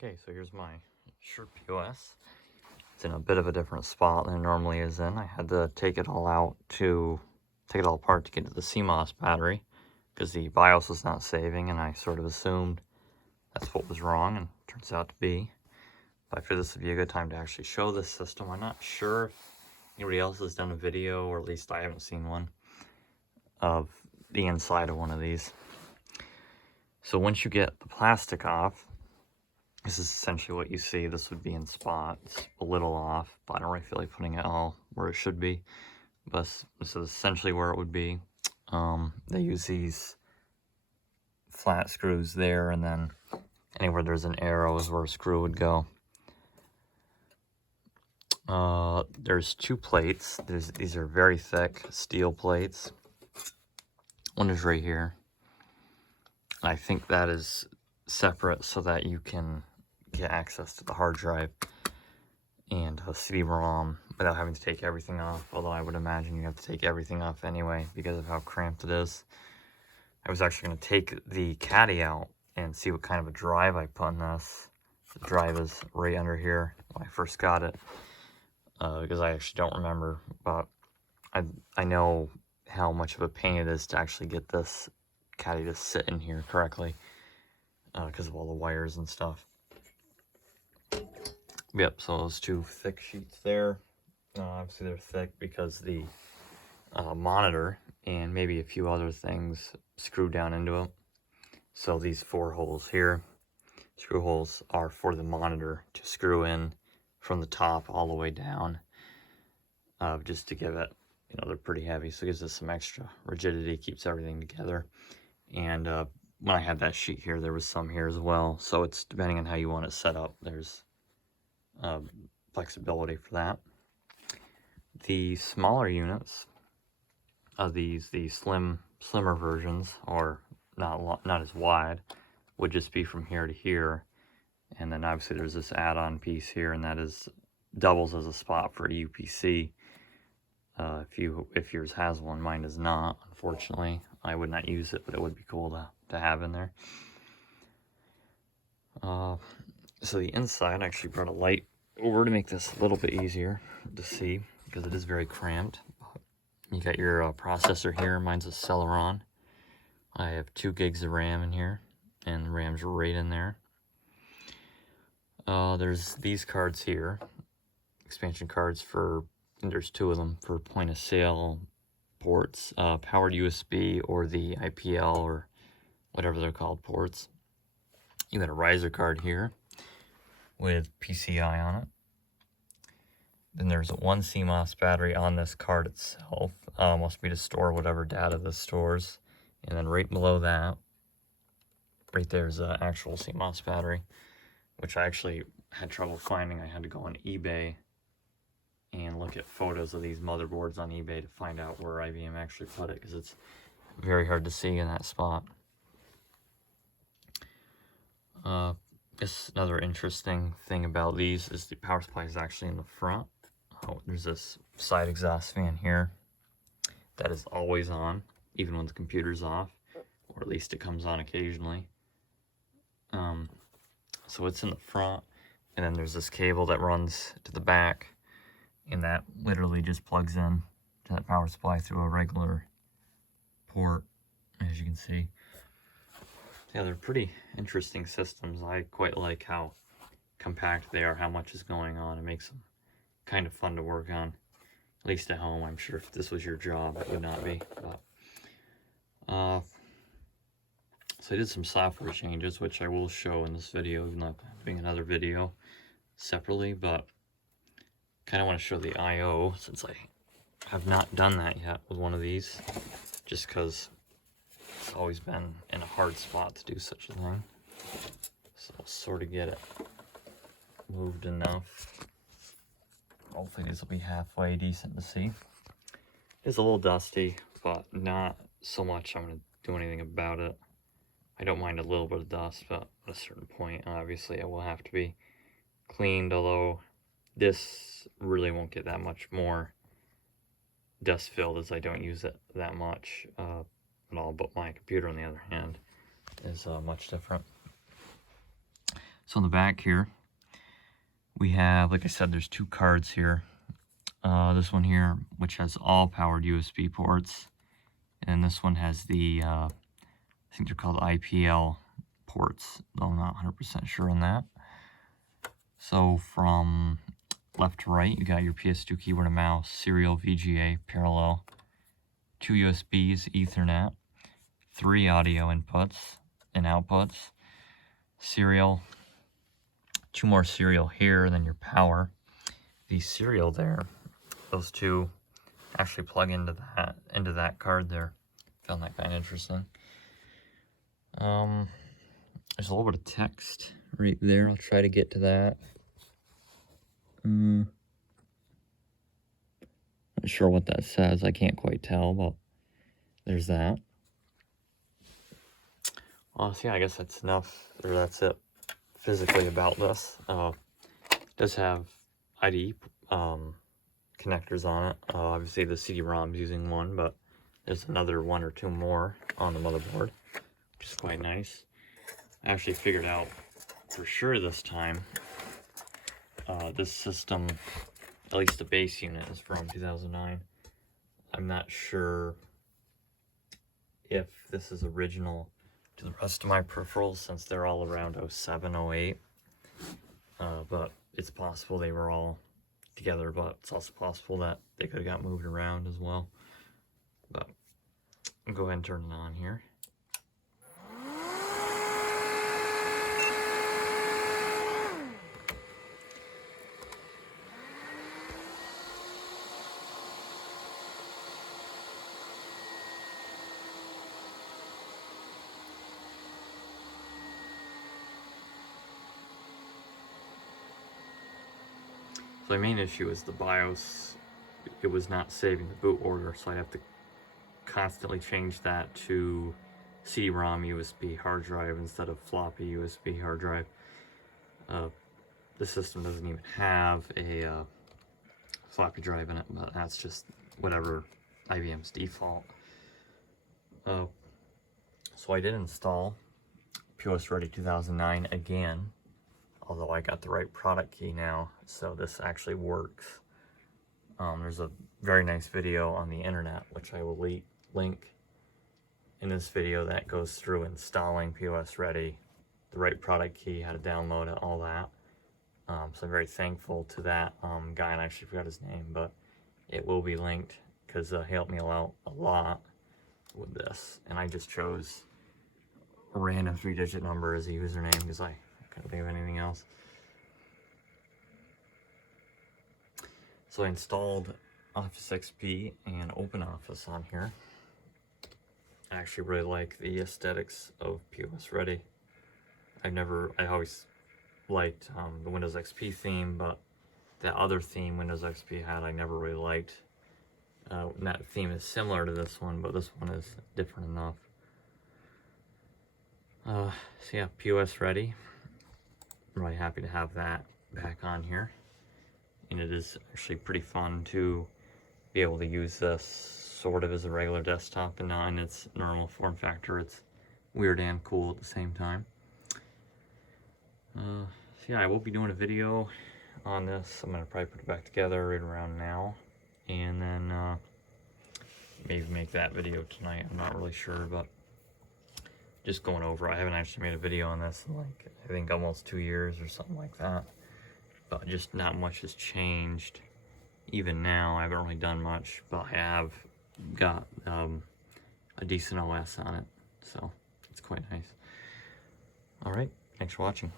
Okay, so here's my SurePOS. It's in a bit of a different spot than it normally is in. I had to take it all apart to get to the CMOS battery because the BIOS was not saving, and I sort of assumed that's what was wrong, and it turns out to be. But I figured this would be a good time to actually show this system. I'm not sure if anybody else has done a video, or at least I haven't seen one, of the inside of one of these. So once you get the plastic off, this is essentially what you see. This would be in spots, a little off, but I don't really feel like putting it all where it should be. But this is essentially where it would be. They use these flat screws there, and then anywhere there's an arrow is where a screw would go. There's two plates. These are very thick steel plates. One is right here. I think that is separate so that you can get access to the hard drive and a CD-ROM without having to take everything off, although I would imagine you have to take everything off anyway because of how cramped it is. I was actually going to take the caddy out and see what kind of a drive I put in this. The drive is right under here when I first got it, because I actually don't remember, but I know how much of a pain it is to actually get this caddy to sit in here correctly because of all the wires and stuff. Yep, so those two thick sheets there, obviously they're thick because the monitor and maybe a few other things screw down into them. So these 4 holes here, screw holes, are for the monitor to screw in from the top all the way down, just to give it, they're pretty heavy, so it gives us some extra rigidity, keeps everything together. And when I had that sheet here, there was some here as well, so it's depending on how you want it set up, there's flexibility for that. The smaller units of these, the slimmer versions, or not as wide, would just be from here to here, and then obviously there's this add-on piece here, and that is doubles as a spot for a UPC. If yours has one, mine does not, unfortunately. I would not use it, but it would be cool to have in there. So the inside, I actually brought a light over to make this a little bit easier to see because it is very cramped. You got your processor here. Mine's a Celeron. I have 2 gigs of RAM in here, and the RAM's right in there. There's these cards here, expansion cards for, and there's 2 of them for point of sale ports, powered USB or the IPL or whatever they're called ports. You got a riser card here with PCI on it. Then there's one CMOS battery on this card itself. Must be to store whatever data this stores. And then right below that, right there's an actual CMOS battery, which I actually had trouble finding. I had to go on eBay and look at photos of these motherboards on eBay to find out where IBM actually put it, because it's very hard to see in that spot. Just another interesting thing about these is the power supply is actually in the front. Oh, there's this side exhaust fan here that is always on, even when the computer's off, or at least it comes on occasionally. So it's in the front, and then there's this cable that runs to the back, and that literally just plugs in to that power supply through a regular port, as you can see. Yeah, they're pretty interesting systems. I quite like how compact they are, how much is going on. It makes them kind of fun to work on, at least at home. I'm sure if this was your job, it would not be. But so I did some software changes, which I will show in this video, even though I'm doing another video separately, but kind of want to show the I/O since I have not done that yet with one of these, just because it's always been in a hard spot to do such a thing. So I'll sort of get it moved enough. Hopefully these will be halfway decent to see. It's a little dusty, but not so much I'm going to do anything about it. I don't mind a little bit of dust, but at a certain point, obviously, it will have to be cleaned, although this really won't get that much more dust filled as I don't use it that much at all. But my computer, on the other hand, is much different. So in the back here, we have, like I said, there's two cards here. This one here, which has all powered USB ports, and this one has the, I think they're called IPL ports, though I'm not 100% sure on that. So from left to right, you got your PS2 keyboard and mouse, serial, VGA, parallel, 2 USBs, Ethernet, 3 audio inputs and outputs, serial, 2 more serial here, and then your power. The serial there, those two actually plug into that card there. Found that kind of interesting. There's a little bit of text right there. I'll try to get to that. Not sure what that says. I can't quite tell, but there's that. So yeah, I guess that's enough, or that's it physically about this. It does have IDE connectors on it. Obviously the CD-ROM's using one, but there's another 1 or 2 more on the motherboard, which is quite nice. I actually figured out for sure this time, this system, at least the base unit, is from 2009. I'm not sure if this is original to the rest of my peripherals, since they're all around 07, 08. But it's possible they were all together, but it's also possible that they could have got moved around as well. But I'll go ahead and turn it on here. So my main issue is the BIOS. It was not saving the boot order, so I have to constantly change that to CD-ROM USB hard drive instead of floppy USB hard drive. The system doesn't even have a floppy drive in it, but that's just whatever IBM's default. So I did install POS Ready 2009 again, although I got the right product key now, so this actually works. There's a very nice video on the internet, which I will link in this video, that goes through installing POS Ready, the right product key, how to download it, all that. So I'm very thankful to that guy, and I actually forgot his name, but it will be linked, because he helped me out a lot with this. And I just chose a random 3-digit number as a username, because I couldn't think of anything else. So I installed Office XP and OpenOffice on here. I actually really like the aesthetics of POS Ready. I always liked the Windows XP theme, but that other theme Windows XP had, I never really liked. That theme is similar to this one, but this one is different enough. So yeah, POS Ready. I'm really happy to have that back on here. And it is actually pretty fun to be able to use this sort of as a regular desktop and not in its normal form factor. It's weird and cool at the same time. So yeah, I will be doing a video on this. I'm going to probably put it back together right around now, and then maybe make that video tonight. I'm not really sure, but just going over. I haven't actually made a video on this in, like, I think almost 2 years or something like that. But just not much has changed. Even now, I haven't really done much, but I have got a decent OS on it, so it's quite nice. Alright, thanks for watching.